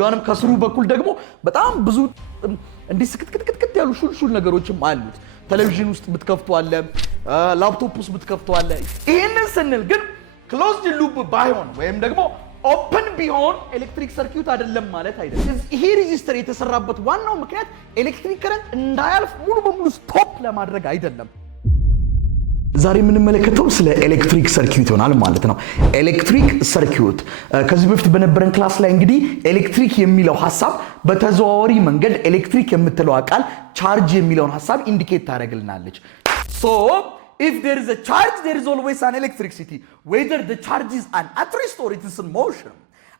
እንደውም ከስሩ በኩል ደግሞ በጣም ብዙ እንዲህ ስክትክትክት ያሉ ሹልሹል ነገሮችም አሉት ቴሌቪዥን ውስጥ ብትከፍቱ አለ ላፕቶፕ ውስጥ ብትከፍቱ አለ ይሄንን ስንል ግን ክሎዝድ ሉፕ ባይሆን ወይም ደግሞ ኦፕን ቢሆን ኤሌክትሪክ ሰርኪዩት አይደለም ማለት አይደለም ይሄ ሬዚስተር የተሰራበት ዋናው ምክንያት ኤሌክትሪክ ከረንት እንዳያልፍ ሙሉ በሙሉ ስቶፕ ለማድረግ አይደለም ዛሬ የምንመለከተው ስለ ኤሌክትሪክ ሰርኪዩት ይሆናል ማለት ነው ኤሌክትሪክ ሰርኪዩት ከዚህ በፊት በነበረን ክላስ ላይ እንግዲህ ኤሌክትሪክ የሚለው ሐሳብ በተዘዋዋሪ መንገድ ኤሌክትሪክ የምትለው ቃል ቻርጅ የሚለውን ሐሳብ ኢንዲኬት ታደርግልናለች so if there is a charge there is always an electricity whether the charge is at rest or it is in motion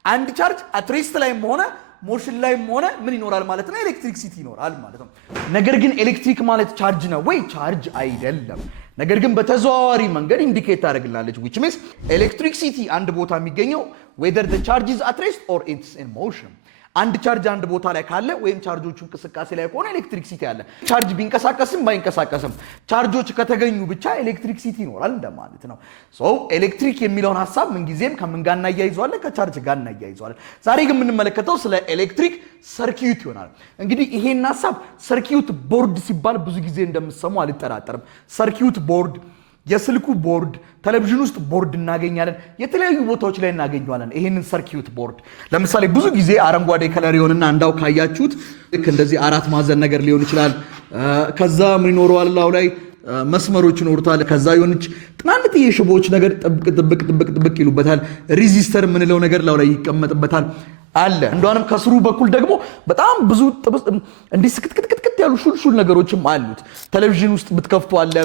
and charge at rest ላይም ሆነ ሞሽን ላይም ሆነ ምን ይኖራል ማለት ነው ኤሌክትሪክሲቲ ይኖራል ማለት ነው ነገር ግን ኤሌክትሪክ ማለት ቻርጅ ነው ወይ ቻርጅ አይደለም ነገር ግን በተዘዋዋሪ መንገድ ኢንዲኬት ታደርግልናለች which means electricity አንድ ቦታ የሚገኘው whether the charge is at rest or it's in motion አንድ ቻርጅ አንድ ቦታ ላይ ካለ ወይም ቻርጆቹ እንቅስቃሴ ላይ ከሆነ ኤሌክትሪክሲቲ አለ ቻርጅ ቢንቀሳቀስም ባይንቀሳቀስም ቻርጆች ከተገኙ ብቻ ኤሌክትሪክሲቲ ይኖራል እንደማለት ነው ሶ ኤሌክትሪክ የሚለውን ሐሳብ ምን ጊዜም ከምን ጋር እናያይዘዋለን ከቻርጅ ጋር እናያይዘዋለን ዛሬ ግን የምንመለከተው ስለ ኤሌክትሪክ ሰርኪዩት ይሆናል እንግዲህ ይሄን ሐሳብ ሰርኪዩት ቦርድ ሲባል ብዙ ጊዜ እንደምትሰሙ አልጠራጠርም ሰርኪዩት ቦርድ የስልኩ ቦርድ ቴሌቪዥን ውስጥ ቦርድ እናገኛለን የተለያዩ ቦታዎች ላይ እናገኛለን ይሄንን ሰርኪዩት ቦርድ ለምሳሌ ብዙ ጊዜ አረንጓዴ ከለር ይሆንና እንዳው ካያችሁት ልክ እንደዚህ አራት ማዕዘን ነገር ሊሆን ይችላል ከዛ ምን ይኖረዋል ላው ላይ መስመሮች ይኖሩታል ከዛ የሆነች ጥናንት የሽቦዎች ነገር ጥብቅ ይሉበታል ሬዚስተር ምንለው ነገር ላው ላይ ይቀመጥበታል አለ እንደውም ከስሩ በኩል ደግሞ በጣም ብዙ እንዲህ ስክትክትክት ያሉ ሹልሹል ነገሮችም አሉት ቴሌቪዥን ውስጥ ብትከፍቱ አለ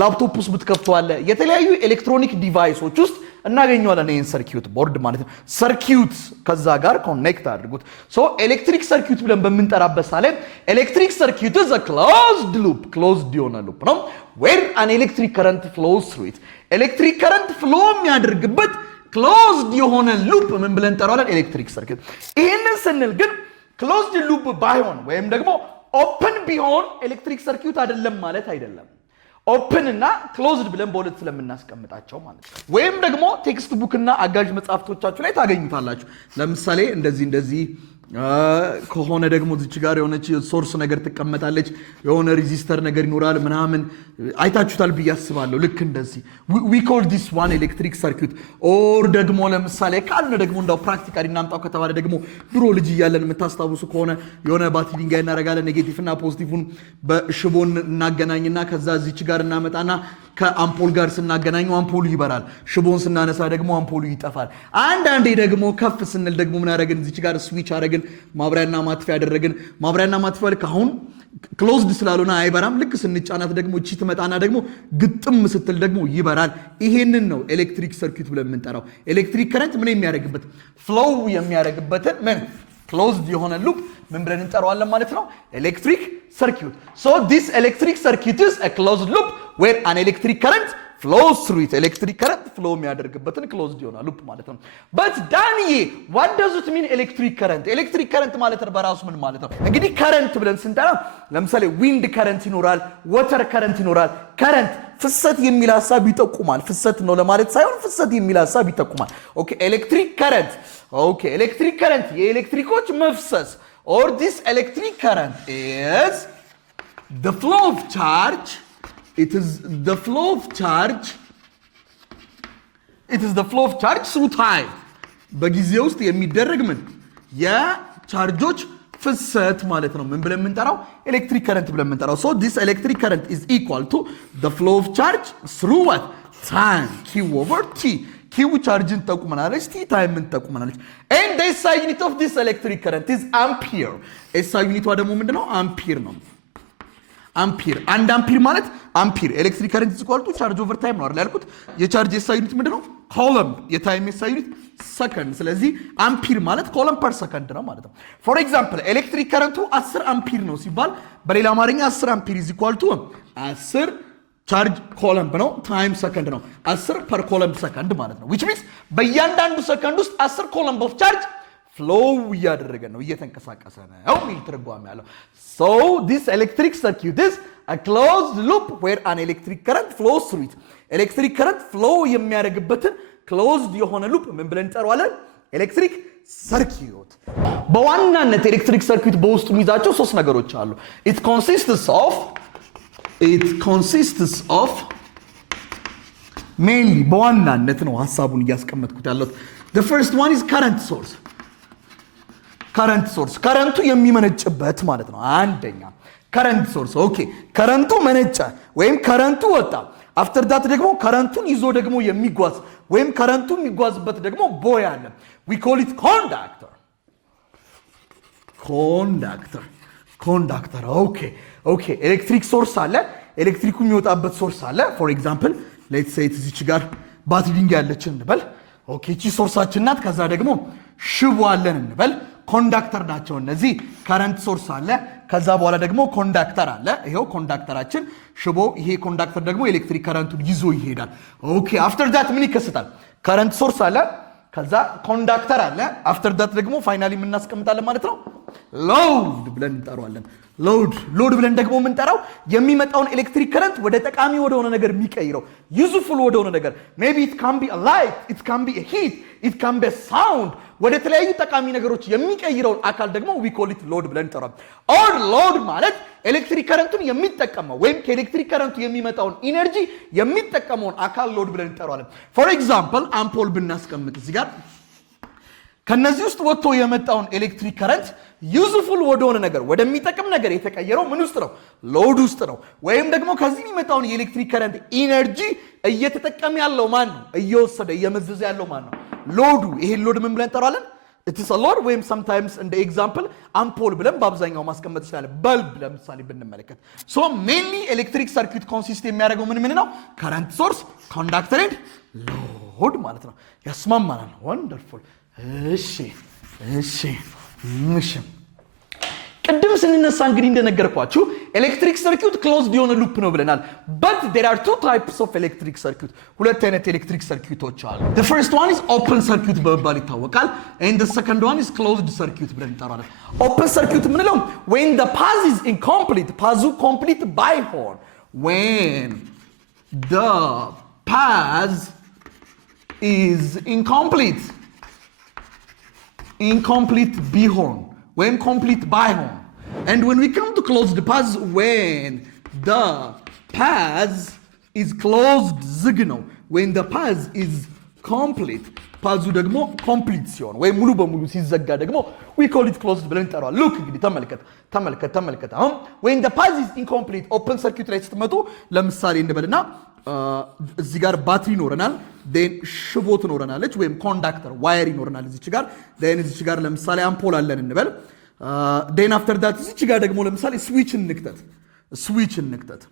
ላፕቶፕ ውስጥ ብትከፍቱ አለ የተለያዩ ኤሌክትሮኒክ ዲቫይሶች ውስጥ እናገኘዋለን ይሄን ሰርኪዩት ቦርድ ማለት ነው ሰርኪዩት ከዛ ጋር ኮኔክት አድርጉት ሶ ኤሌክትሪክ ሰርኪዩት ብለን በመንጠራበት ሳለ ኤሌክትሪክ ሰርኪዩት is a closed loop closed የሆነ loop ነው where an electric current flows through it ኤሌክትሪክ ከረንት ፍሎ የሚያደርግበት closed የሆነ loop ምን ብለን እንጠራዋለን ኤሌክትሪክ ሰርኪዩት ይሄንን ስንል ግን closed loop ባይሆን ወይም ደግሞ ኦፕን ቢሆን ኤሌክትሪክ ሰርኪዩት አይደለም ማለት አይደለም ኦፕን እና ክሎዝድ ብለን በሁለት ስለምናስቀምጣቸው ማለት ነው ወይም ደግሞ ቴክስት ቡክ እና አጋዥ መጽሐፍቶቻችሁ ላይ ታገኙታላችሁ ለምሳሌ እንደዚህ ከሆነ ደግሞ እዚህ ጋር የሆነች ሶርስ ነገር ተቀመጣለች የሆነ ሬዚስተር ነገር ይኖራል ምናምን አይታችሁታል በያስባለሁ ልክ እንደዚህ we call this one electric circuit or ደግሞ ለምሳሌ ካልነ ደግሞ እንዳው ፕራክቲካሊ እናምጣው ከተባለ ደግሞ ድሮ ልጅ እያለን የምታስታውሱ ከሆነ የሆነ ባትሪ ድንጋይ እናረጋለን ኔጌቲቭ እና ፖዚቲቭን በሽቦን እናገናኝና ከዛ እዚህ ጋር እናመጣና ከአምፖል ጋር ስናገናኙ አምፖሉ ይበራል ሽቦን ስናነሳ ደግሞ አምፖሉ ይጠፋል አንዳንዴ ደግሞ ከፍ ስንል ደግሞ ምን ያደረግን እዚህ ጋር ስዊች አደረግን ማብሪያና ማጥፊያ ያደረግን ማብሪያና ማጥፊያ ልክ አሁን ክሎዝድ ስላልሆነ አይበራም ልክ ስንጫናት ደግሞ እቺ ትመጣና ደግሞ ግጥም ስትል ደግሞ ይበራል ይሄንን ነው ኤሌክትሪክ ሰርኪዩት ብለን የምንጠራው ኤሌክትሪክ ከረንት ምን የሚያደርግበት ፍሎው የሚያደርግበትን ምን closed የሆነ loop ምን ብለን እንጠራዋለን ማለት ነው ኤሌክትሪክ ሰርኪዩት so this electric circuit is a closed loop where an electric current flows through it electric current flow የሚያደርግበትን closed የሆነ loop ማለት ነው but ዳንዬ what does it mean electric current ማለት በራሱ ምን ማለት ነው እንግዲህ current ብለን ስንጠራ ለምሳሌ wind current ይኖራል water current ይኖራል current ፍሰት የሚል ሐሳብ ይጠቁማል ፍሰት ነው ለማለት ሳይሆን ፍሰት የሚል ሐሳብ ይጠቁማል ኦኬ electric current የኤሌክትሪኮች መፍሰስ or this electric current is the flow of charge it is the flow of charge through time በጊዜ ውስጥ የሚደረግ ምን የቻርጆች ፍሰት ማለት ነው ምን ብለን የምንጠራው ኤሌክትሪክ ከረንት ብለን የምንጠራው so this electric current is equal to the flow of charge through what time q over t q chargeን ተጠቁመናለች t ታይምን ተጠቁመናለች and the SI unit of this electric current is ampere SI ዩኒቷ ደግሞ ምንድነው አምፒር ነው አምፒር አንድ አምፒር ማለት አምፒር ኤሌክትሪክ ከረንት is equal to charge over time ነው አይደል ያልኩት የቻርጅ SI ዩኒት ምንድነው ኮሎም የታይም SI ዩኒት ሰከንድ ስለዚህ አምፒር ማለት ኮሎም ፐር ሰከንድ ነው ማለት ነው ፎር ኤግዛምፕል ኤሌክትሪክ ከረንቱ 10 አምፒር ነው ሲባል በሌላ አማርኛ 10 አምፒር is equal to 10 ቻርጅ ኮለም ነው ታይም ሰከንድ ነው 10 ፐር ኮለም ሰከንድ ማለት ነው which means በእያንዳንዱ ሰከንድ ውስጥ 10 ኮለም ኦፍ ቻርጅ flow እያደረገ ነው እየተንቀሳቀሰ ነው የሚል ትርጓሜ ያለው so this electric circuit is a closed loop where an electric current flows through it electric current flow የሚያደርግበትን closed የሆነ loop ምን ብለን እንጠራዋለን ኤሌክትሪክ ሰርኪዩት። በዋናነት ኤሌክትሪክ ሰርኪዩት በውስጡ የሚይዛቸው ሶስት ነገሮች አሉ። it consists of mainly በዋናነት ነው ሐሳቡን እያስቀመጥኩት ያለው። the first one is current source ከረንቱ የሚመነጭበት ማለት ነው። አንደኛ ከረንት ሶርስ ኦኬ፣ ከረንቱ መነጨ ወይም ከረንቱ ወጣ። አፍተር ዳት ደግሞ ከረንቱን ይዞ ደግሞ የሚጓዝ ወይም ከረንቱ የሚጓዝበት ደግሞ ቦይ አለ። we call it ኮንዳክተር ኦኬ ኤሌክትሪክ ሶርስ አለ፣ ኤሌክትሪኩ የሚወጣበት ሶርስ አለ። ፎር ኤግዛምፕል ሌትስ ሴይ እዚች ጋር ባትሪ ድንጋይ ያለችን እንበል። ኦኬ እቺ ሶርሳችን ናት። ከዛ ደግሞ ሽቦ አለን እንበል። ኮንዳክተር ናቸው እነዚህ። ከረንት ሶርስ አለ፣ ከዛ በኋላ ደግሞ ኮንዳክተር አለ። ይሄው ኮንዳክተራችን ሽቦ፣ ይሄ ኮንዳክተር ደግሞ ኤሌክትሪክ ከረንቱን ይዞ ይሄዳል። ኦኬ አፍተር ዳት ምን ይከሰታል? ከረንት ሶርስ አለ፣ ከዛ ኮንዳክተር አለ። አፍተር ዳት ደግሞ ፋይናሊ የምናስቀምጣለን ማለት ነው ሎድ ብለን እንጠራዋለን። ሎድ ብለን ደግሞ የምንጠራው የሚመጣውን ኤሌክትሪክ ከረንት ወደ ጠቃሚ ወደሆነ ነገር የሚቀይረው ዩዝፉል ወደሆነ ነገር ሜቢ ኢት ካን ቢ አ ላይት ኢት ካን ቢ አ ሂት ኢት ካን ቢ አ ሳውንድ ወደ ተለያዩ ጠቃሚ ነገሮች የሚቀይረውን አካል ደግሞ ዊ ኮል ኢት ሎድ ብለን እንጠራዋለን። ኦር ሎድ ማለት ኤሌክትሪክ ከረንቱን የሚጠቀመው ወይም ከኤሌክትሪክ ከረንቱ የሚመጣውን ኢነርጂ የሚጠቀመውን አካል ሎድ ብለን እንጠራዋለን። ፎር ኤግዛምፕል አምፖል ብናስቀምጥ እዚህ ጋር ከነዚህ ውስጥ ወጥቶ የመጣውን ኤሌክትሪክ ከረንት ዩዝፉል ወደሆነ ነገር ወደሚጠቅም ነገር የተቀየረው ምን ውስጥ ነው? ሎድ ውስጥ ነው። ወይም ደግሞ ከዚህ የሚመጣውን የኤሌክትሪክ ከረንት ኢነርጂ እየተጠቀመ ያለው ማን ነው? እየወሰደ እየመዘዘ ያለው ማን ነው? ሎዱ። ይሄን ሎድ ምን ብለን እንጠራዋለን? ኢትስ አ ሎድ ወይም ሰምታይምስ እንደ ኤግዛምፕል አምፖል ብለን በአብዛኛው ማስቀመጥ ይችላል። በልብ ለምሳሌ ብንመለከት ሶ ሜንሊ ኤሌክትሪክ ሰርኪዩት ኮንሲስት የሚያደርገው ምን ነው? ከረንት ሶርስ፣ ኮንዳክተር ኤንድ ሎድ ማለት ነው። ያስማማናል። ወንደርፉል። እሺ ቅድም ስንነሳ እንግዲህ እንደነገርኳችሁ ኤሌክትሪክ ሰርኪዩት ክሎዝድ የሆነ ሉፕ ነው ብለናል። but there are two types of electric circuit። ሁለት አይነት ኤሌክትሪክ ሰርኪዩቶች አሉ። the first one is open circuit በመባል ይታወቃል and the second one is closed circuit ብለን እንጠራለን። open circuit የምንለው when the path is incomplete ፓዙ ኮምፕሊት ባይሆን when the path is incomplete ቢሆን ወይም ኮምፕሊት ባይሆን and when we come to closed paths when the path is closed ዝግ ነው when the path is complete ፓዙ ደግሞ ኮምፕሊት ሲሆን ወይም ሙሉ በሙሉ ሲዘጋ ደግሞ we call it closed ብለን እንጠራዋለን። ሉክ እንግዲህ ተመልከት አሁን when the path is incomplete ኦፕን ሰርኪዩት ላይ ስትመጡ ለምሳሌ እንበልና እዚህ ጋር ባትሪ ይኖረናል፣ ዴን ሽቦ ትኖረናለች ወይም ኮንዳክተር ዋየር ይኖረናል እዚች ጋር፣ ዴን እዚች ጋር ለምሳሌ አምፖል አለን እንበል። ዴን አፍተር ዳት እዚች ጋር ደግሞ ለምሳሌ ስዊች እንክተት።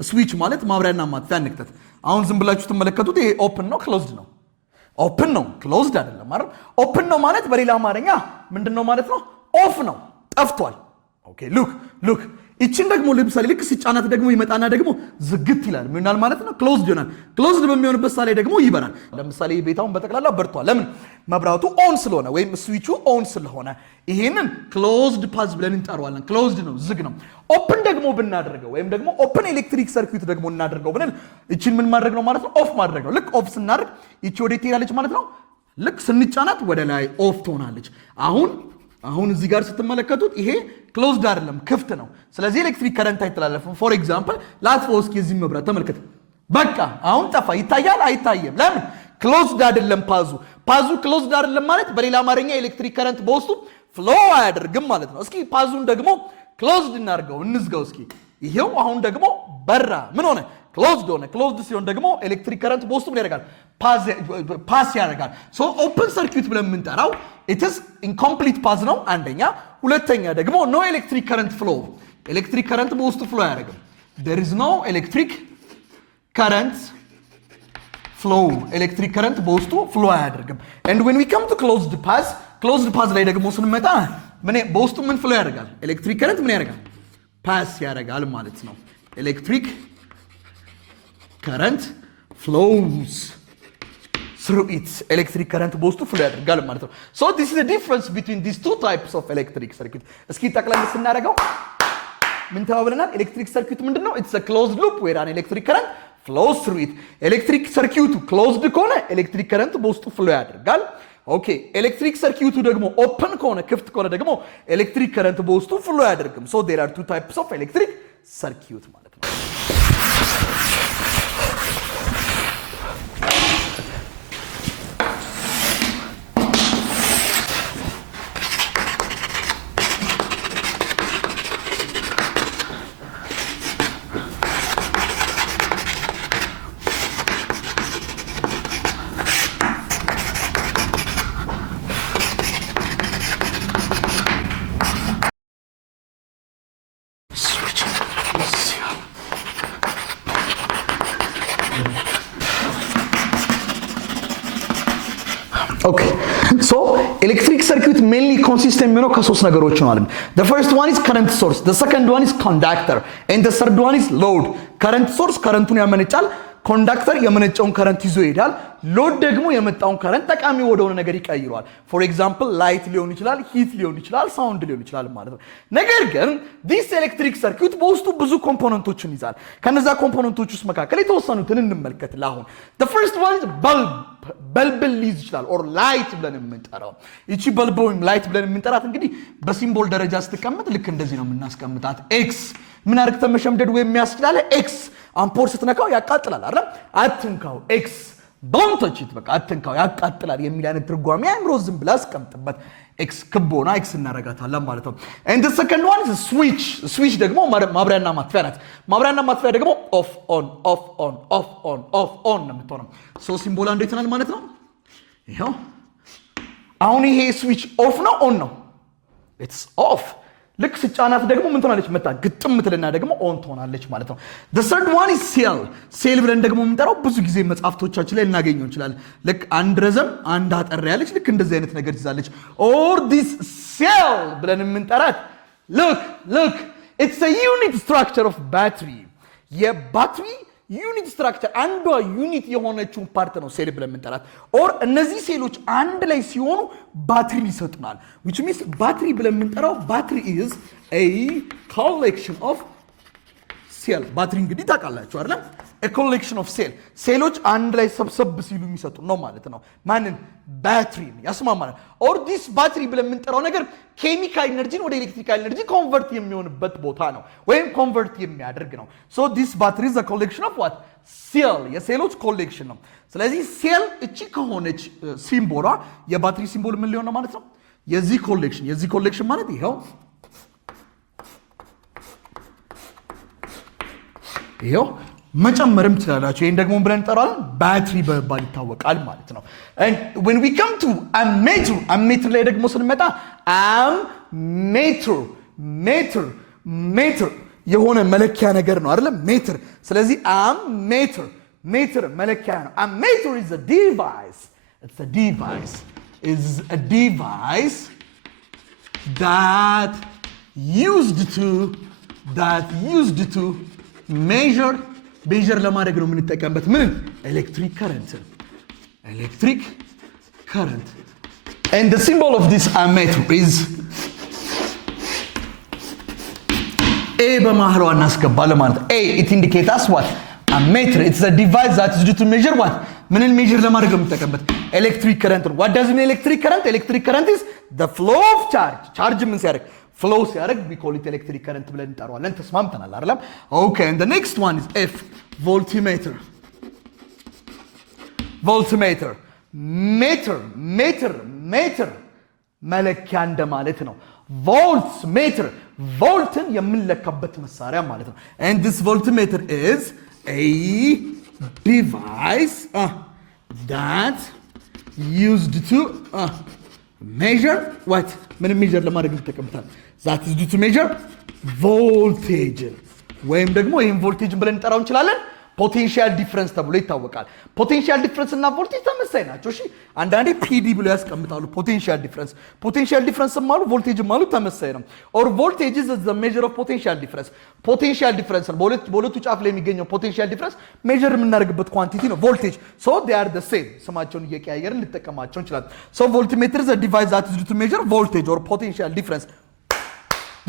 ስዊች ማለት ማብሪያና ማጥፊያ እንክተት። አሁን ዝም ብላችሁ ትመለከቱት ይሄ ኦፕን ነው ክሎዝድ ነው? ኦፕን ነው ክሎዝድ አይደለም አይደል? ኦፕን ነው ማለት በሌላ አማርኛ ምንድነው ማለት ነው? ኦፍ ነው፣ ጠፍቷል። ኦኬ ሉክ ይችን ደግሞ ለምሳሌ ልክ ሲጫናት ደግሞ ይመጣና ደግሞ ዝግት ይላል። ምን ይሆናል ማለት ነው? ክሎዝድ ይሆናል። ክሎዝድ በሚሆንበት ሳለ ደግሞ ይበራል። ለምሳሌ ቤታውን በጠቅላላ በርቷል። ለምን? መብራቱ ኦን ስለሆነ ወይም ስዊቹ ኦን ስለሆነ ይሄንን ክሎዝድ ፓዝ ብለን እንጠራዋለን። ክሎዝድ ነው፣ ዝግ ነው። ኦፕን ደግሞ ብናደርገው ወይም ደግሞ ኦፕን ኤሌክትሪክ ሰርኪዩት ደግሞ እናደርገው ብለን ይችን ምን ማድረግ ነው ማለት ነው? ኦፍ ማድረግ ነው። ልክ ኦፍ ስናደርግ ይቺ ወዴት ትሄዳለች ማለት ነው? ልክ ስንጫናት ወደ ላይ ኦፍ ትሆናለች። አሁን እዚህ ጋር ስትመለከቱት ይሄ ክሎዝድ አይደለም፣ ክፍት ነው። ስለዚህ ኤሌክትሪክ ከረንት አይተላለፍም። ፎር ኤግዛምፕል ላጥፋው እስኪ የዚህ መብራት ተመልከት። በቃ አሁን ጠፋ። ይታያል? አይታየም። ለምን? ክሎዝድ አይደለም። ፓዙ ክሎዝድ አይደለም ማለት በሌላ አማርኛ ኤሌክትሪክ ከረንት በውስጡ ፍሎ አያደርግም ማለት ነው። እስኪ ፓዙን ደግሞ ክሎዝድ እናድርገው፣ እንዝጋው እስኪ። ይሄው አሁን ደግሞ በራ። ምን ሆነ? ክሎዝድ ሆነ። ክሎዝድ ሲሆን ደግሞ ኤሌክትሪክ ከረንት በውስጡ ምን ያደርጋል? ፓስ ያደርጋል። ሶ ኦፕን ሰርኪዩት ብለን የምንጠራው ኢትስ ኢንኮምፕሊት ፓዝ ነው አንደኛ። ሁለተኛ ደግሞ ኖ ኤሌክትሪክ ከረንት ፍሎ፣ ኤሌክትሪክ ከረንት በውስጡ ፍሎ አያደርግም። there is no electric current flow፣ ኤሌክትሪክ ከረንት በውስጡ ፍሎ አያደርግም። and when we come to closed path ላይ ደግሞ ስንመጣ በውስጡ ምን ፍሎ ያደርጋል? ኤሌክትሪክ ከረንት ምን ያደርጋል? ፓስ ያደርጋል ማለት ነው። ኤሌክትሪክ ከረንት flows through it፣ ኤሌክትሪክ ከረንት በውስጡ ፍሎ ያደርጋል ማለት ነው። so this is the difference between these two types of electric circuit። እስኪ ጠቅላላ ስናደርገው ምን ተባብለናል? ኤሌክትሪክ ሰርኪዩት ምንድነው? it's a closed loop where an electric current flows through it። ኤሌክትሪክ ሰርኪዩቱ ክሎዝድ ከሆነ ኤሌክትሪክ ከረንት በውስጡ ፍሎ ያደርጋል። ኦኬ ኤሌክትሪክ ሰርኪዩቱ ደግሞ ኦፕን ከሆነ ክፍት ከሆነ ደግሞ ኤሌክትሪክ ከረንት በውስጡ ፍሎ አያደርግም ሶ there are two types of electric circuit ማለት ነው Okay, so electric circuit mainly consists in ከሶስት ነገሮች ነው ማለት ነው. The first one is current source, the second one is conductor, and the third one is load. Current source ከረንቱን ያመነጫል, ኮንዳክተር የመነጨውን ከረንት ይዞ ይሄዳል ሎድ ደግሞ የመጣውን ከረንት ጠቃሚ ወደሆነ ነገር ይቀይሯል ፎር ኤግዛምፕል ላይት ሊሆን ይችላል ሂት ሊሆን ይችላል ሳውንድ ሊሆን ይችላል ማለት ነው ነገር ግን this electric circuit በውስጡ ብዙ ኮምፖነንቶችን ይዛል ከነዛ ኮምፖነንቶች ውስጥ መካከል የተወሰኑትን እንመልከት ለአሁን the first one is bulb ሊይዝ ይችላል or light ብለን የምንጠራው እቺ bulb ወይም light ብለን የምንጠራት እንግዲህ በሲምቦል ደረጃ ስትቀመጥ ልክ እንደዚህ ነው የምናስቀምጣት x ምን አርክተ መሸምደድ ወይ የሚያስችላል x አምፖል ስትነካው ያቃጥላል አይደል አትንካው x don't touch it በቃ አትንካው ያቃጥላል የሚል አይነት ትርጓሜ አምሮ ዝም ብላ አስቀምጥበት x ክቦና x እናረጋታለን ማለት ነው and the second one is switch ደግሞ ማብሪያና ማጥፊያ ናት ማብሪያና ማጥፊያ ደግሞ off on ነው የምትሆነው ሶ ሲምቦል እንዴት ይሆናል ማለት ነው ይሄው አሁን ይሄ ስዊች ኦፍ ነው ኦን ነው it's off ልክ ስጫናት ደግሞ ምን ትሆናለች መጣ ግጥም ትልና ደግሞ ኦን ትሆናለች ማለት ነው the third one is cell ብለን ደግሞ የምንጠራው ብዙ ጊዜ መጽሐፍቶቻችን ላይ እናገኘው እንችላል ልክ አንድ ረዘም አንድ አጠር ያለች ልክ እንደዚህ አይነት ነገር ይዛለች or this cell ብለን የምንጠራት look it's a unit structure of battery የባትሪ ዩኒት ስትራክቸር አንዷ ዩኒት የሆነችው ፓርት ነው ሴል ብለን የምንጠራት ኦር እነዚህ ሴሎች አንድ ላይ ሲሆኑ ባትሪ ይሰጡናል which means ባትሪ ብለን የምንጠራው ባትሪ is a collection of cell ባትሪ እንግዲህ ታውቃላችሁ አይደል a collection of cell ሴሎች አንድ ላይ ሰብሰብ ሲሉ የሚሰጡ ነው ማለት ነው ማንን ባትሪ ያስማማናል or this battery ብለን የምንጠራው ነገር ኬሚካል ኤነርጂን ወደ ኤሌክትሪካል ኤነርጂ ኮንቨርት የሚሆንበት ቦታ ነው ወይም ኮንቨርት የሚያደርግ ነው so this battery is a collection of what cell የሴሎች ኮሌክሽን ነው ስለዚህ ሴል እቺ ከሆነች ሲምቦሏ የባትሪ ሲምቦል ምን ሊሆን ነው ማለት ነው የዚህ ኮሌክሽን ማለት ይሄው መጨመርም ትችላላችሁ ይሄን ደግሞ ብለን እንጠራለን ባትሪ በመባል ይታወቃል ማለት ነው and when we come to ammeter ላይ ደግሞ ስንመጣ ammeter የሆነ መለኪያ ነገር ነው አይደል ሜትር ስለዚህ ammeter መለኪያ ነው ammeter is a device that used to measure ለማድረግ ነው የምንጠቀምበት ምን ኤሌክትሪክ ከረንት and the symbol of this ammeter is a በመሃሏ እናስገባለን ማለት ነው a it indicates us what ammeter it's a device that is used to measure what ምንን ሜጀር ለማድረግ ነው የምንጠቀምበት ኤሌክትሪክ ከረንት what does mean electric current is the flow of charge ምን ሲያደርግ flow ሲያደርግ we call it electric current ብለን እንጠራዋለን ተስማምተናል አይደል okay and the next one is f voltmeter meter መለኪያ እንደማለት ነው voltን የምንለካበት መሳሪያ ማለት ነው and this voltmeter is a device that used to measure what ምን measure ለማድረግ እንጠቀምበታለን that is due to measure voltage ወይም ደግሞ ይሄን ቮልቴጅ ብለን እንጠራው እንችላለን ፖቴንሻል ዲፈረንስ ተብሎ ይታወቃል ፖቴንሻል ዲፈረንስ እና ቮልቴጅ ተመሳሳይ ናቸው እሺ አንዳንዴ ፒዲ ብሎ ያስቀምጣሉ ፖቴንሻል ዲፈረንስ ማለት ቮልቴጅ ማለት ተመሳሳይ ነው or voltage is the measure of potential difference በሁለቱ ጫፍ ላይ የሚገኘው ፖቴንሻል ዲፈረንስ ሜጀር የምናደርግበት ኳንቲቲ ነው ቮልቴጅ so they are the same ስማቸውን እየቀያየርን ልጠቀማቸው እንችላለን so voltmeter is a device that is used to measure voltage or potential difference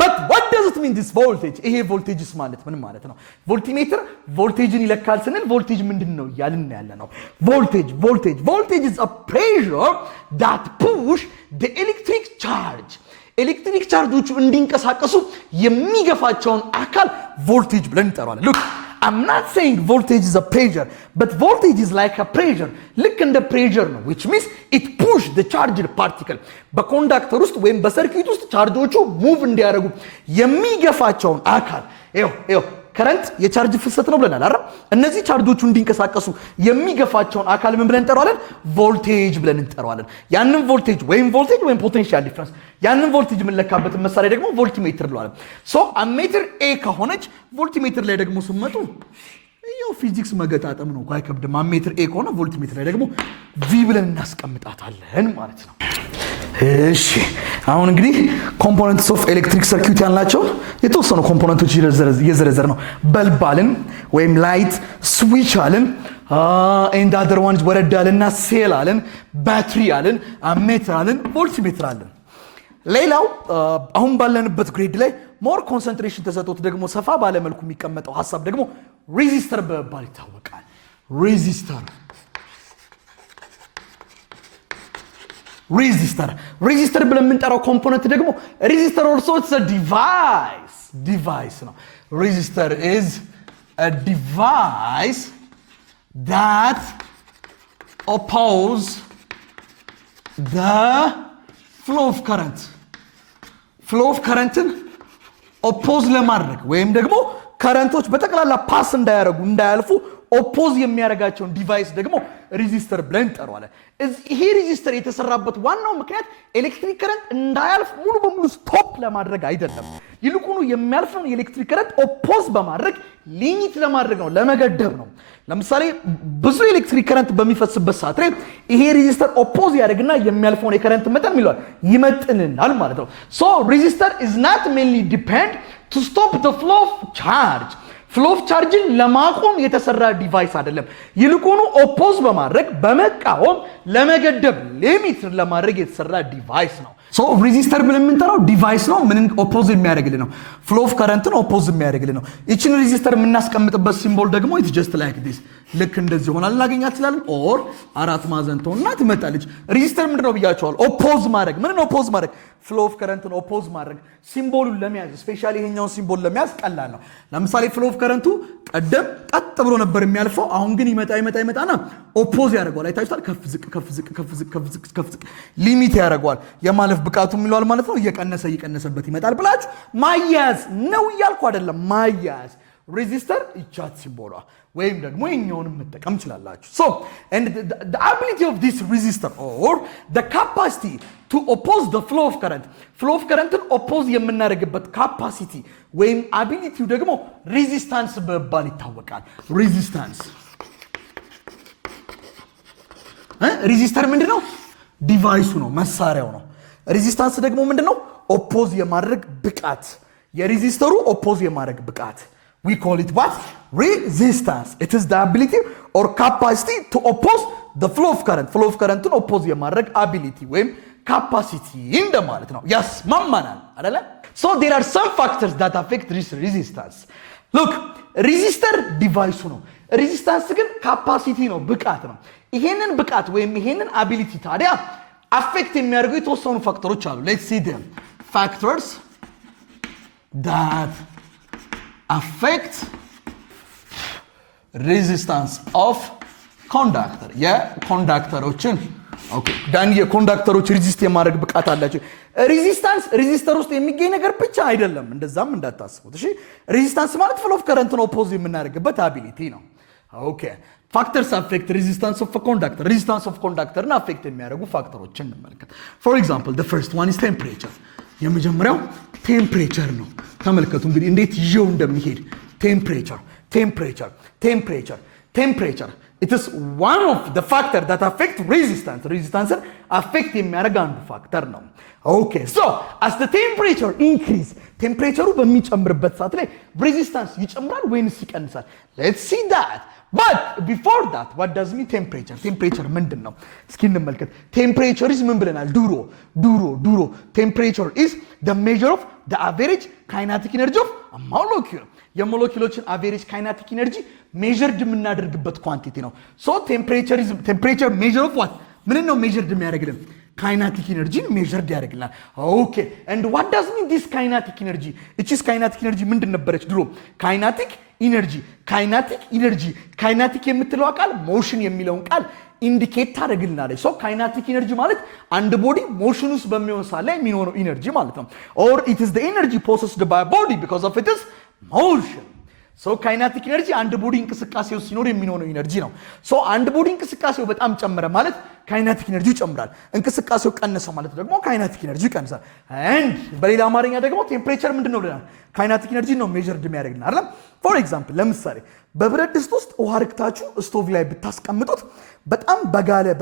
but but what does it mean this voltage? ይሄ voltages ማለት ምን ማለት ነው? ቮልቲሜትር ቮልቴጅን ይለካል ስንል ቮልቴጅ ምንድነው ያልን ያለ ነው። voltage is a pressure that push the electric charge. ኤሌክትሪክ ቻርጆቹ እንዲንቀሳቀሱ የሚገፋቸውን አካል ቮልቴጅ ብለን እንጠራዋለን። look, I'm not saying voltage is a pressure, but voltage is like a pressure. ልክ እንደ pressure ነው, which means it push the charged particle. በኮንዳክተር ውስጥ ወይም በሰርኪት ውስጥ ቻርጆቹ ሙቭ እንዲያደርጉ የሚገፋቸውን አካል ይኸው ከረንት የቻርጅ ፍሰት ነው ብለናል አይደል? እነዚህ ቻርጆቹ እንዲንቀሳቀሱ የሚገፋቸውን አካል ምን ብለን እንጠራዋለን? ቮልቴጅ ብለን እንጠራዋለን። ያንን ቮልቴጅ ወይም ፖቴንሻል ዲፈረንስ ያንን ቮልቴጅ የምንለካበት መሳሪያ ደግሞ ቮልቲሜትር ብለዋል። ሶ አሜትር ኤ ከሆነች ቮልቲሜትር ላይ ደግሞ ስመጡ ያው ፊዚክስ መገጣጠም ነው፣ አይከብድም። አሜትር ኤ ከሆነ ቮልቲሜትር ላይ ደግሞ ቪ ብለን እናስቀምጣታለን ማለት ነው። እሺ አሁን እንግዲህ ኮምፖነንትስ ኦፍ ኤሌክትሪክ ሰርኪዩት ያልናቸው የተወሰኑ ኮምፖነንቶች እየዘረዘር ነው። በልብ አልን ወይም ላይት፣ ስዊች አልን፣ ኤንድ አዘር ዋንስ ወረድ አልና ሴል አልን፣ ባትሪ አልን፣ አሜትር አልን፣ ቮልቲሜትር አልን። ሌላው አሁን ባለንበት ግሬድ ላይ ሞር ኮንሰንትሬሽን ተሰጥቶት ደግሞ ሰፋ ባለ መልኩ የሚቀመጠው ሐሳብ ደግሞ ሬዚስተር በመባል ይታወቃል። ሬዚስተር ብለን የምንጠራው ኮምፖነንት ደግሞ ሬዚስተር ኦልሶ ኢትስ አ ዲቫይስ ነው። ሬዚስተር ኢዝ አ ዲቫይስ that oppose the flow of current. flow of current-ን ኦፖዝ ለማድረግ ወይም ደግሞ ከረንቶች በጠቅላላ ፓስ እንዳያልፉ ኦፖዝ የሚያደርጋቸውን ዲቫይስ ደግሞ ሬዚስተር ብለን እንጠራዋለን። ይሄ ሬዚስተር የተሰራበት ዋናው ምክንያት ኤሌክትሪክ ከረንት እንዳያልፍ ሙሉ በሙሉ ስቶፕ ለማድረግ አይደለም። ይልቁኑ የሚያልፈውን የኤሌክትሪክ ከረንት ኦፖዝ በማድረግ ሊሚት ለማድረግ ነው፣ ለመገደብ ነው። ለምሳሌ ብዙ ኤሌክትሪክ ከረንት በሚፈስበት ሰዓት ላይ ይሄ ሬዚስተር ኦፖዝ ያደርግና የሚያልፈውን የከረንት መጠን ይመጥንናል ማለት ነው። ሶ ሬዚስተር is not mainly depend to stop the flow of charge. ፍሎ ኦፍ ቻርጅን ለማቆም የተሰራ ዲቫይስ አይደለም። ይልቁኑ ኦፖዝ በማድረግ በመቃወም ለመገደብ ሊሚት ለማድረግ የተሰራ ዲቫይስ ነው። ሶ ሬዚስተር ብለን የምንጠራው ዲቫይስ ነው። ምንን ኦፖዝ የሚያደርግልን ነው? ፍሎ ኦፍ ከረንትን ኦፖዝ የሚያደርግልን ነው። ይችን ሬዚስተር የምናስቀምጥበት ሲምቦል ደግሞ ኢትስ ጀስት ላይክ ዲስ፣ ልክ እንደዚህ ሆናል እናገኛት ይችላል። ኦር አራት ማዕዘን ትሆንና ትመጣለች። ሬዚስተር ምንድነው ብያቸዋል? ኦፖዝ ማድረግ። ምንን ኦፖዝ ማድረግ? ፍሎ ኦፍ ከረንትን ኦፖዝ ማድረግ። ሲምቦሉን ለመያዝ ስፔሻሊ ይሄኛውን ሲምቦል ለመያዝ ቀላል ነው። ለምሳሌ ፍሎ ኦፍ ከረንቱ ቀደም ቀጥ ብሎ ነበር የሚያልፈው። አሁን ግን ይመጣና ኦፖዝ ያደርገዋል። አይታችኋል? ከፍ ዝቅ ሊሚት ያደርገዋል። የማለፍ ብቃቱ የሚለዋል ማለት ነው። እየቀነሰበት ይመጣል ብላችሁ ማያያዝ ነው እያልኩ አይደለም። ማያያዝ ሬዚስተር ይቻት ሲምቦሏ ወይም ደግሞ የኛውን መጠቀም ይችላላችሁ። so and the ability of this resistor or the capacity to oppose the flow of current oppose የምናደርግበት ካፓሲቲ ወይም አቢሊቲው ደግሞ ሬዚስታንስ በመባል ይታወቃል። ሬዚስተር ምንድነው? ዲቫይሱ ነው፣ መሳሪያው ነው። ሬዚስታንስ ደግሞ ምንድነው? ኦፖዝ የማድረግ ብቃት፣ የሬዚስተሩ ኦፖዝ የማድረግ ብቃት። we call it what? Resistance. It is the ability or capacity to oppose the flow of current to oppose የማድረግ ability ወይም capacity እንደማለት ነው። ያስማማናል አይደለ? so there are some factors that affect this resistance. look, resistor ዲቫይሱ ነው፣ ሬዚስታንስ ግን ካፓሲቲ ነው፣ ብቃት ነው። ይሄንን ብቃት ወይም ይሄንን ability ታዲያ አፌክት የሚያደርጉ የተወሰኑ ፋክተሮች አሉ። let's see them. factors that affect resistance of conductor. የኮንዳክተሮችን የኮንዳክተሮች ሬዚስት የማድረግ ብቃት አላቸው። ሬዚስተር ውስጥ የሚገኝ ነገር ብቻ አይደለም፣ እንደዛም እንዳታስቡት። እሺ ሬዚስታንስ ማለት ፍሎ ኦፍ ከረንትን ኦፖዝ የምናደርግበት አቢሊቲ ነው። ኦኬ ፋክተርስ አፌክት ሬዚስታንስ ኦፍ ኮንዳክተር። ሬዚስታንስ ኦፍ ኮንዳክተርን አፌክት የሚያደርጉ ፋክተሮችን እንመልከት። ፎር ኤግዛምፕል the first one is temperature. የመጀመሪያው ቴምፕሬቸር ነው። ተመልከቱ እንግዲህ እንዴት ይዤው እንደሚሄድ። ቴምፕሬቸር it is one of the factor that affect resistance affect የሚያደርግ አንዱ ፋክተር ነው። okay so as the temperature increase ቴምፕሬቸሩ በሚጨምርበት ሰዓት ላይ ሬዚስታንስ ይጨምራል ወይንስ ይቀንሳል? let's see that. but before that what does mean temperature ምንድን ነው እስኪ እንመልከት። temperature is ምን ብለናል? ድሮ temperature is the measure of the average kinetic energy of a molecule የሞለኪውሎችን average kinetic energy measured የምናደርግበት quantity ነው so temperature measure of what ምን ነው measured የሚያደርግልን kinetic energy measured ያደርግልናል okay and what does mean this kinetic energy እቺ kinetic energy ምንድን ነበረች ድሮ kinetic energy የምትለው ቃል motion የሚለውን ቃል ኢንዲኬት ታደርግልናለች so kinetic energy ማለት አንድ ቦዲ ሞሽን ውስጥ በሚሆን ሰዓት ላይ የሚኖረው ኢነርጂ ማለት ነው or it is the energy possessed by a body because of its motion so kinetic energy አንድ ቦዲ እንቅስቃሴው ሲኖር የሚኖረው ኢነርጂ ነው so አንድ ቦዲ እንቅስቃሴው በጣም ጨመረ ማለት kinetic energy ይጨምራል እንቅስቃሴው ቀነሰ ማለት ደግሞ kinetic energy ይቀንሳል and በሌላ አማርኛ ደግሞ ቴምፕሬቸር ምንድነው ብለናል kinetic energy ነው ሜዠርድ የሚያደርግልን አይደል for example ለምሳሌ በብረት ድስት ውስጥ ውሃ አርክታችሁ ስቶቭ ላይ ብታስቀምጡት በጣም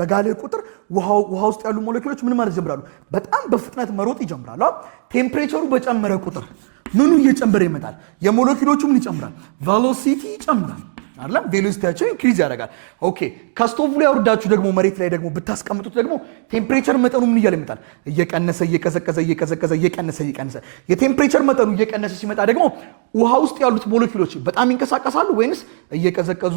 በጋለ ቁጥር ውሃ ውስጥ ያሉ ሞለኪውሎች ምን ማለት ይጀምራሉ በጣም በፍጥነት መሮጥ ይጀምራሉ ቴምፕሬቸሩ በጨመረ ቁጥር ምኑ እየጨመረ ይመጣል የሞለኪውሎቹ ምን ይጨምራል ቬሎሲቲ ይጨምራል አይደል ቬሎሲቲያቸው ኢንክሪዝ ያደርጋል ኦኬ ከስቶቭ ላይ አውርዳችሁ ደግሞ መሬት ላይ ደግሞ ብታስቀምጡት ደግሞ ቴምፕሬቸር መጠኑ ምን እያለ ይመጣል እየቀነሰ እየቀነሰ የቴምፕሬቸር መጠኑ እየቀነሰ ሲመጣ ደግሞ ውሃ ውስጥ ያሉት ሞለኪውሎች በጣም ይንቀሳቀሳሉ ወይንስ እየቀዘቀዙ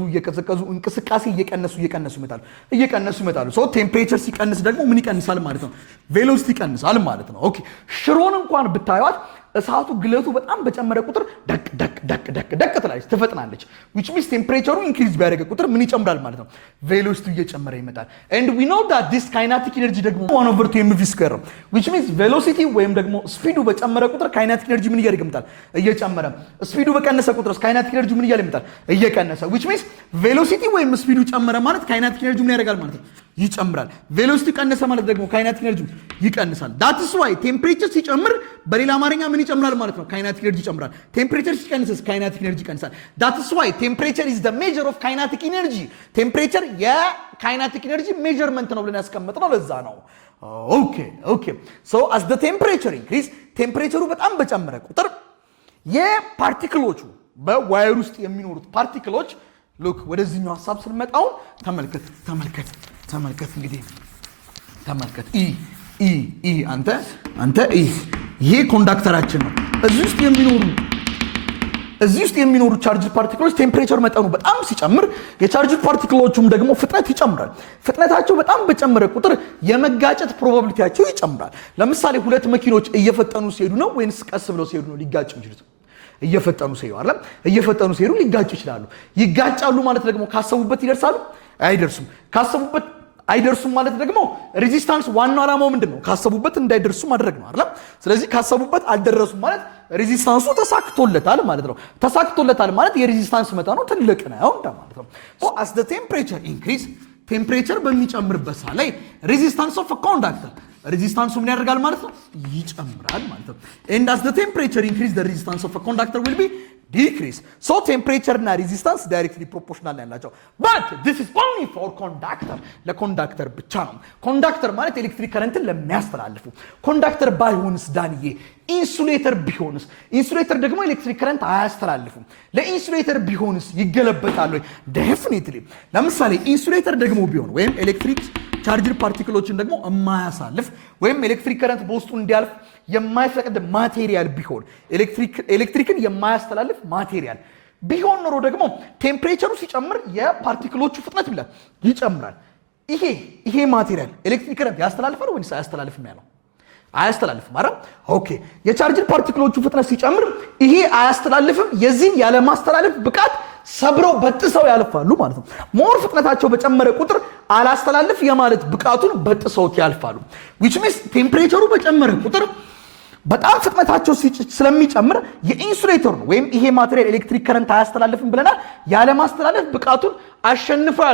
እንቅስቃሴ እየቀነሱ ይመጣሉ ሶ ቴምፕሬቸር ሲቀንስ ደግሞ ምን ይቀንሳል ማለት ነው ቬሎሲቲ ይቀንሳል ማለት ነው ኦኬ ሽሮን እንኳን ብታዩት እሳቱ ግለቱ በጣም በጨመረ ቁጥር ደቅ ትላለች ትፈጥናለች which means temperature increase ቢያደርግ ቁጥር ምን ይጨምራል ማለት ነው velocity እየጨመረ ይመጣል and we know that this kinetic energy ደግሞ 1/2mv² which means velocity ወይም ደግሞ ስፒዱ በጨመረ ቁጥር kinetic energy ምን እያደረገ ይመጣል እየጨመረ ስፒዱ በቀነሰ ቁጥር kinetic energy ምን እያለ ይመጣል እየቀነሰ which means velocity ወይም ስፒዱ ጨመረ ማለት kinetic energy ምን ያደርጋል ማለት ነው ይጨምራል velocity ቀነሰ ማለት ደግሞ kinetic energy ይቀንሳል that is why temperature ሲጨምር በሌላ አማርኛ ምን ይጨምራል ማለት ነው kinetic energy ይጨምራል temperature ሲቀንስስ kinetic energy ይቀንሳል that is why temperature is the measure of kinetic energy temperature kinetic energy measurement ነው ብለን ያስቀመጥነው ለዛ ነው okay so as the temperature increase temperature በጣም በጨመረ ቁጥር የፓርቲክሎቹ በዋየር ውስጥ የሚኖሩት ፓርቲክሎች look ወደዚህኛው ሐሳብ ስንመጣው ተመልከት እንግዲህ ተመልከት አንተ ይሄ ኮንዳክተራችን ነው እዚህ ውስጥ የሚኖሩ ቻርጅ ፓርቲክሎች ቴምፕሬቸር መጠኑ በጣም ሲጨምር የቻርጅ ፓርቲክሎቹም ደግሞ ፍጥነት ይጨምራል ፍጥነታቸው በጣም በጨመረ ቁጥር የመጋጨት ፕሮባቢሊቲያቸው ይጨምራል ለምሳሌ ሁለት መኪኖች እየፈጠኑ ሲሄዱ ነው ወይስ ቀስ ብለው ሲሄዱ ነው ሊጋጩ ይችላሉ እየፈጠኑ ሲሄዱ ሊጋጩ ይችላሉ ይጋጫሉ ማለት ደግሞ ካሰቡበት ይደርሳሉ አይደርሱም ማለት ደግሞ ሬዚስታንስ ዋናው ዓላማው ምንድነው ካሰቡበት እንዳይደርሱ ማድረግ ነው አይደል ስለዚህ ካሰቡበት አልደረሱም ማለት ሬዚስታንሱ ተሳክቶለታል ማለት የሬዚስታንስ መጠኑ ትልቅ ነው ማለት ነው so as the temperature increase temperature በሚጨምርበት ሰዓት ላይ resistance of a conductor resistance ምን ያደርጋል ማለት ነው ይጨምራል ማለት ነው and as the temperature increase the resistance of a conductor will be decrease so temperature እና resistance directly proportional ናቸው but this is only for conductor ለኮንዳክተር ብቻ ነው ኮንዳክተር ማለት ኤሌክትሪክ ከረንትን ለሚያስተላልፉ ኮንዳክተር ባይሆንስ ዳንዬ ኢንሱሌተር ቢሆንስ ኢንሱሌተር ደግሞ ኤሌክትሪክ ከረንት አያስተላልፉም ለኢንሱሌተር ቢሆንስ ይገለበታል ወይ definitely ለምሳሌ ኢንሱሌተር ደግሞ ቢሆን ወይም ኤሌክትሪክ ቻርጅድ ፓርቲክሎችን ደግሞ የማያሳልፍ ወይም ኤሌክትሪክ ከረንት በውስጡ እንዲያልፍ የማይፈቅድ ማቴሪያል ቢሆን ኤሌክትሪክን የማያስተላልፍ ማቴሪያል ቢሆን ኖሮ ደግሞ ቴምፕሬቸሩ ሲጨምር የፓርቲክሎቹ ፍጥነት ይጨምራል ይሄ ማቴሪያል ኤሌክትሪክ ከረንት ያስተላልፋል ወይስ አያስተላልፍም ያለው አያስተላልፍም አይደል ኦኬ የቻርጅድ ፓርቲክሎቹ ፍጥነት ሲጨምር ይሄ አያስተላልፍም የዚህ ያለ ማስተላለፍ ብቃት ሰብረው በጥሰው ያልፋሉ ማለት ነው ሞር ፍጥነታቸው በጨመረ ቁጥር አላስተላልፍ የማለት ብቃቱን በጥሰው ያልፋሉ which means ቴምፕሬቸሩ በጨመረ ቁጥር በጣም ፍጥነታቸው ስለሚጨምር የኢንሱሌተር ነው ወይም ይሄ ማቴሪያል ኤሌክትሪክ ከረንት አያስተላልፍም ብለናል ያለ ማስተላለፍ ብቃቱን አሸንፈው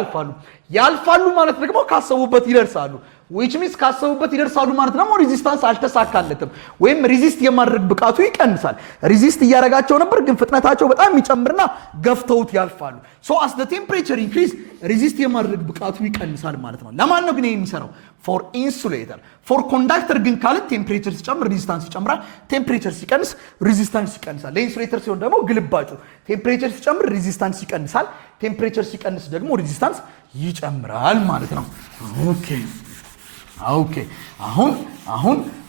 ያልፋሉ ማለት ደግሞ ካሰቡበት ይደርሳሉ which means ካሰቡበት ይደርሳሉ ማለት ደግሞ ሬዚስታንስ አልተሳካለትም ወይም ሬዚስት የማድረግ ብቃቱ ይቀንሳል ሬዚስት እያረጋቸው ነበር ግን ፍጥነታቸው በጣም ይጨምርና ገፍተውት ያልፋሉ so as the temperature increase ሬዚስት የማድረግ ብቃቱ ይቀንሳል ማለት ነው ለማን ነው ግን ይሄ የሚሰራው for insulator for conductor ግን ካለ ቴምፕሬቸር ሲጨምር ሬዚስታንስ ይጨምራል ቴምፕሬቸር ሲቀንስ ሬዚስታንስ ይቀንሳል ለኢንሱሌተር ሲሆን ደግሞ ግልባጩ ቴምፕሬቸር ሲጨምር ሬዚስታንስ ይቀንሳል ቴምፕሬቸር ሲቀንስ ደግሞ ሬዚስታንስ ይጨምራል ማለት ነው ኦኬ ኦኬ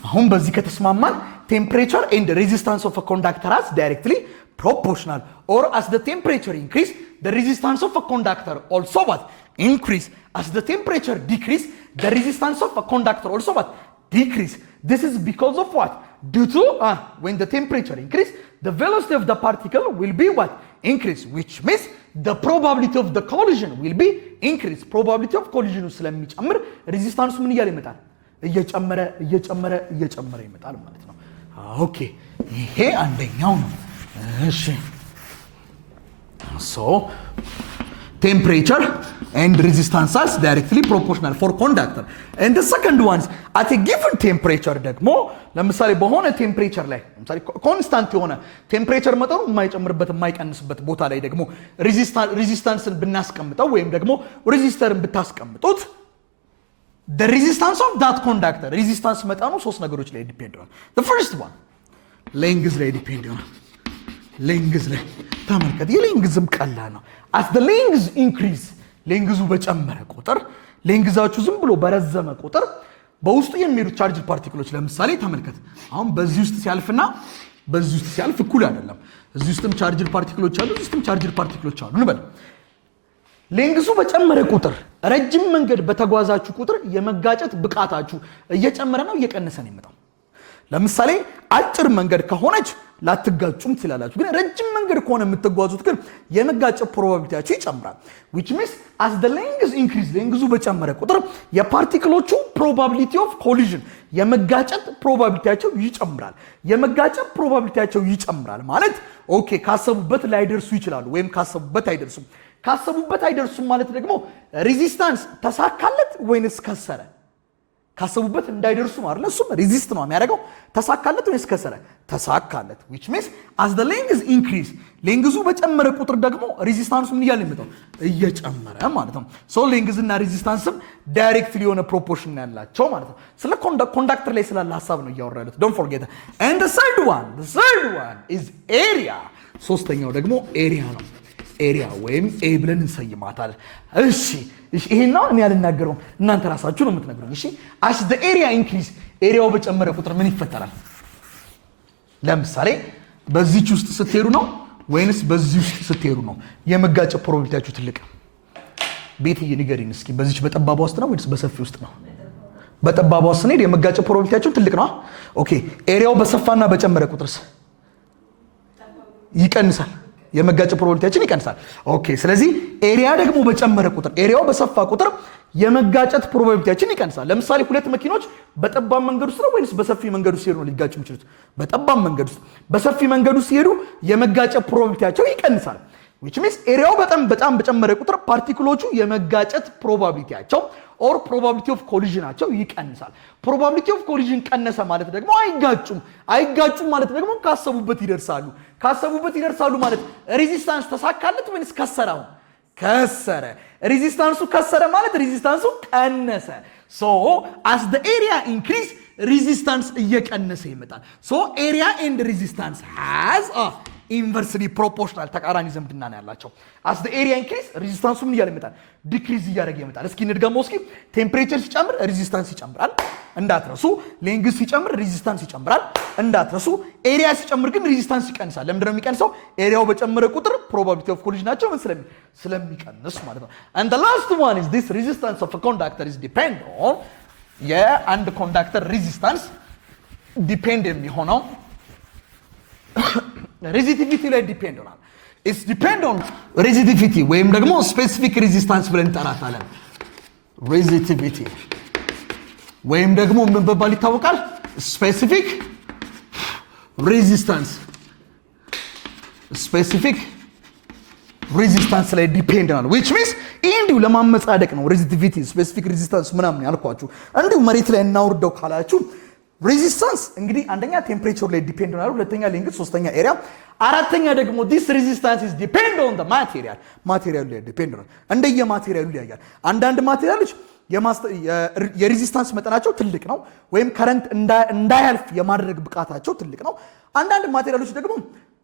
አሁን በዚህ ከተስማማን temperature and resistance of a conductor as directly proportional, or as the temperature increase the resistance of a conductor also what increase, as the temperature decrease the resistance of a conductor also what decrease. This is because of what? Due to when the temperature increase the velocity of the particle will be what increase, which means the probability of the collision will be increase. probability of collision ስለሚጨምር resistance ምን እያለ ይመጣል? እየጨመረ ይመጣል ማለት ነው። ኦኬ ይሄ አንደኛው ነው። እሺ so temperature and resistance are directly proportional for conductor. And the second one is at a given temperature ደግሞ ለምሳሌ በሆነ ቴምፕሬቸር ላይ ለምሳሌ ኮንስታንት የሆነ ቴምፕሬቸር መጠኑ የማይጨምርበት የማይቀንስበት ቦታ ላይ ደግሞ ሬዚስታንስን ብናስቀምጠው ወይም ደግሞ ሬዚስተርን ብታስቀምጡት the resistance of that conductor resistance መጠኑ ሶስት ነገሮች ላይ ዲፔንድ ይሆናል። the first one length ላይ ዲፔንድ ይሆናል። length ላይ ተመልከት፣ የሌንግዝም ቀላል ነው። as the length increase ሌንግዙ በጨመረ ቁጥር ሌንግዛችሁ ዝም ብሎ በረዘመ ቁጥር በውስጡ የሚሄዱ ቻርጅ ፓርቲክሎች ለምሳሌ ተመልከት፣ አሁን በዚህ ውስጥ ሲያልፍና በዚህ ውስጥ ሲያልፍ እኩል አይደለም። እዚህ ውስጥም ቻርጅ ፓርቲክሎች አሉ፣ እዚህ ውስጥም ቻርጅ ፓርቲክሎች አሉ እንበል። ሌንግዙ በጨመረ ቁጥር ረጅም መንገድ በተጓዛችሁ ቁጥር የመጋጨት ብቃታችሁ እየጨመረ ነው እየቀነሰ ነው የሚመጣው። ለምሳሌ አጭር መንገድ ከሆነች ላትጋጩም ትችላላችሁ፣ ግን ረጅም መንገድ ከሆነ የምትጓዙት ግን የመጋጨት ፕሮባቢሊቲያችሁ ይጨምራል። which means as the length increase ሌንግዙ በጨመረ ቁጥር የፓርቲክሎቹ probability of collision የመጋጨት ፕሮባቢሊቲያቸው ይጨምራል። የመጋጨት ፕሮባቢሊቲያቸው ይጨምራል ማለት ኦኬ ካሰቡበት ላይደርሱ ይችላሉ ወይም ካሰቡበት አይደርሱም። ካሰቡበት አይደርሱም ማለት ደግሞ ሬዚስታንስ ተሳካለት ወይንስ ከሰረ? ካሰቡበት እንዳይደርሱ ማለት እሱም ሬዚስት ነው የሚያደርገው። ተሳካለት ወይስ ከሰረ? ተሳካለት። which means as the length increase ሌንግዙ በጨመረ ቁጥር ደግሞ ሬዚስታንሱ ምን እያለ ይመጣው? እየጨመረ ማለት ነው። ሶ ሌንግዝ እና ሬዚስታንስም ዳይሬክትሊ የሆነ ፕሮፖርሽን ያላቸው ማለት ነው። ስለ ኮንዳክተር ላይ ስላለ ሐሳብ ነው እያወራሁት። don't forget. and the third one is area ሶስተኛው ደግሞ ኤሪያ ነው። ኤሪያ ወይም ኤ ብለን እንሰይማታል። እሺ ይሄና እኔ ያልናገረው እናንተ ራሳችሁ ነው የምትነግሩኝ። እሺ as the area increase ኤሪያው በጨመረ ቁጥር ምን ይፈጠራል? ለምሳሌ በዚህች ውስጥ ስትሄዱ ነው ወይንስ በዚህ ውስጥ ስትሄዱ ነው የመጋጨት ፕሮባቢሊቲያችሁ ትልቅ? ቤትዬ ንገሪኝ እስኪ፣ በዚህች በጠባባ ውስጥ ነው ወይንስ በሰፊ ውስጥ ነው? በጠባባ ውስጥ ነው የመጋጨት ፕሮባቢሊቲያችሁ ትልቅ ነው። ኦኬ ኤሪያው በሰፋና በጨመረ ቁጥርስ ይቀንሳል? የመጋጨት ፕሮባቢሊቲያችን ይቀንሳል። ኦኬ ስለዚህ ኤሪያ ደግሞ በጨመረ ቁጥር ኤሪያው በሰፋ ቁጥር የመጋጨት ፕሮባቢሊቲያችን ይቀንሳል። ለምሳሌ ሁለት መኪኖች በጠባብ መንገድ ውስጥ ነው ወይስ በሰፊ መንገድ ውስጥ ሲሄዱ ነው ሊጋጩ የሚችሉት? በጠባብ መንገድ ውስጥ። በሰፊ መንገድ ውስጥ ሲሄዱ የመጋጨት ፕሮባቢሊቲያቸው ይቀንሳል። which means ኤሪያው በጣም በጨመረ ቁጥር ፓርቲክሎቹ የመጋጨት ፕሮባቢሊቲያቸው or probability of collisionአቸው ይቀንሳል። probability of collision ቀነሰ ማለት ደግሞ አይጋጩም ማለት ደግሞ ካሰቡበት ይደርሳሉ ማለት ሬዚስታንስ ተሳካለት ወይስ ከሰራው? ከሰረ። ሬዚስታንሱ ከሰረ ማለት ሬዚስታንሱ ቀነሰ። so as the area increase resistance እየቀነሰ ይመጣል። so area and resistance has inversely proportional ተቃራኒ ዝምድና ነው ያላቸው። as the area increase resistance ምን እያለ ይመጣል? ዲክሪዝ እያደረገ ይመጣል። እስኪ እንድገመው እስኪ። ቴምፕሬቸር ሲጨምር ሬዚስታንስ ይጨምራል እንዳትረሱ። ሌንግዝ ሲጨምር ሬዚስታንስ ይጨምራል እንዳትረሱ። ኤሪያ ሲጨምር ግን ሬዚስታንስ ይቀንሳል። ለምንድን ነው የሚቀንሰው? ኤሪያው በጨመረ ቁጥር probability of collision ናቸው ምን ስለሚቀንስ ማለት ነው። and the last one is this resistance of a conductor is depend on የአንድ ኮንዳክተር ሬዚስታንስ ዲፔንድ የሚሆነው ሬዚስቲቪቲ ላይ ዲፔንድ ይሆናል። ኢትስ ዲፔንድ ኦን ሬዚስቲቪቲ ወይም ደግሞ ስፔሲፊክ ሬዚስታንስ ብለን እንጠራታለን። ሬዚስቲቪቲ ወይም ደግሞ ምን በመባል ይታወቃል? ስፔሲፊክ ሬዚስታንስ። ስፔሲፊክ ሬዚስታንስ ላይ ዲፔንድ ይሆናል። which means እንዲሁ ለማመጻደቅ ነው ሬዚስቲቪቲ ስፔሲፊክ ሬዚስታንስ ምናምን ያልኳችሁ። እንዲሁ መሬት ላይ እናውርደው ካላችሁ ሬዚስታንስ እንግዲህ አንደኛ ቴምፕሬቸር ላይ ዲፔንድ ይሆናል፣ ሁለተኛ ሌንግዝ፣ ሶስተኛ ኤሪያ፣ አራተኛ ደግሞ this resistance is depend on the material ማቴሪያሉ ላይ ዲፔንድ ይሆናል። እንደየ ማቴሪያሉ ይለያያል። አንዳንድ ማቴሪያሎች የሬዚስታንስ መጠናቸው ትልቅ ነው ወይም ከረንት እንዳያልፍ የማድረግ ብቃታቸው ትልቅ ነው። አንዳንድ ማቴሪያሎች ደግሞ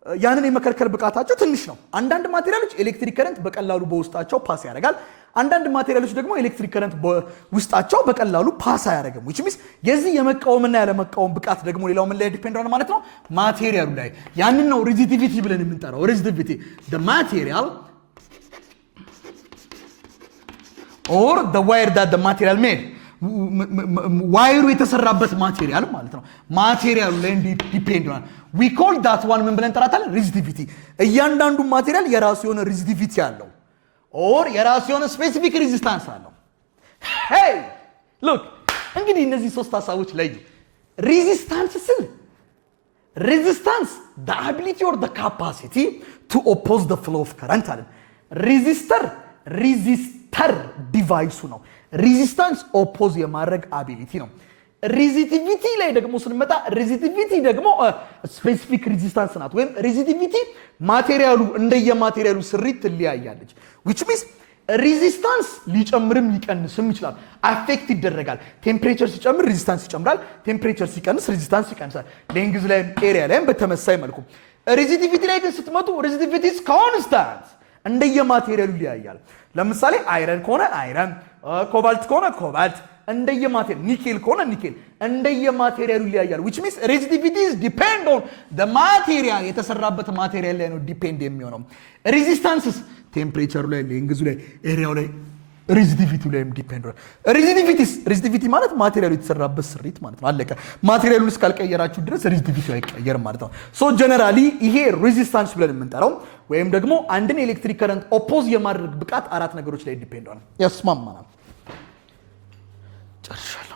ያንን የመከልከል ብቃታቸው ትንሽ ነው። አንዳንድ ማቴሪያሎች ኤሌክትሪክ ከረንት በቀላሉ በውስጣቸው ፓስ ያደርጋል። አንዳንድ ማቴሪያሎች ደግሞ ኤሌክትሪክ ከረንት በውስጣቸው በቀላሉ ፓስ አያደርግም። which means የዚህ የመቃወምና ያለመቃወም ብቃት ደግሞ ሌላው ምን ላይ ዲፔንድ ነው ማለት ነው? ማቴሪያሉ ላይ። ያንን ነው ሬዚስቲቪቲ ብለን የምንጠራው። ሬዚስቲቪቲ the material or the wire that the material made ዋይሩ የተሰራበት ማቴሪያል ማለት ነው። ማቴሪያሉ ላይ ዲፔንድ ነው። we call that one ምን ብለን እንጠራታለን? ሬዚስቲቪቲ። እያንዳንዱ ማቴሪያል የራሱ የሆነ ሬዚስቲቪቲ አለው ኦር የራሱ የሆነ ስፔሲፊክ ሬዚስታንስ አለው። ሄይ ሉክ እንግዲህ እነዚህ ሶስት ሐሳቦች ለዩ። ሬዚስታንስ ስል ሬዚስታንስ the ability or the capacity to oppose the flow of current አለን። ሬዚስተር ዲቫይሱ ነው። ሬዚስታንስ ኦፖዝ የማድረግ አቢሊቲ ነው። ሬዚስቲቪቲ ላይ ደግሞ ስንመጣ ሬዚስቲቪቲ ደግሞ ስፔሲፊክ ሬዚስታንስ ናት። ወይም ሬዚስቲቪቲ ማቴሪያሉ እንደየማቴሪያሉ ስሪት ትለያያለች። which means ሬዚስታንስ ሊጨምርም ሊቀንስም ይችላል። አፌክት ይደረጋል። ቴምፕሬቸር ሲጨምር ሬዚስታንስ ይጨምራል። ቴምፕሬቸር ሲቀንስ ሬዚስታንስ ይቀንሳል። ሌንግዝ ላይ ኤሪያ ላይም በተመሳሳይ መልኩ። ሬዚስቲቪቲ ላይ ግን ስትመጡ ሬዚስቲቪቲ ኢዝ ኮንስታንት እንደየማቴሪያሉ ይለያያል። ለምሳሌ አይረን ከሆነ አይረን፣ ኮባልት ከሆነ ኮባልት እንደየማቴሪያሉ፣ ኒኬል ከሆነ ኒኬል እንደየማቴሪያሉ ይለያያል። which means resistivity is depend on the material የተሰራበት ማቴሪያል ላይ ነው ዲፔንድ የሚሆነው። ሬዚስታንስስ ቴምፕሬቸሩ ላይ፣ ሌንግዙ ላይ፣ ኤሪያው ላይ፣ ሬዚስቲቪቲ ላይም ዲፔንድ ነው። ሬዚስቲቪቲ ማለት ማቴሪያሉ የተሰራበት ስሪት ማለት ነው። አለቀ። ማቴሪያሉን እስካልቀየራችሁ ድረስ ሬዚስቲቪቲ አይቀየርም ማለት ነው። ሶ ጀነራሊ ይሄ ሬዚስታንስ ብለን የምንጠራው ወይም ደግሞ አንድን ኤሌክትሪክ ከረንት ኦፖዝ የማድረግ ብቃት አራት ነገሮች ላይ ዲፔንድ ነው። ያስማማናል። ጨርሻለሁ።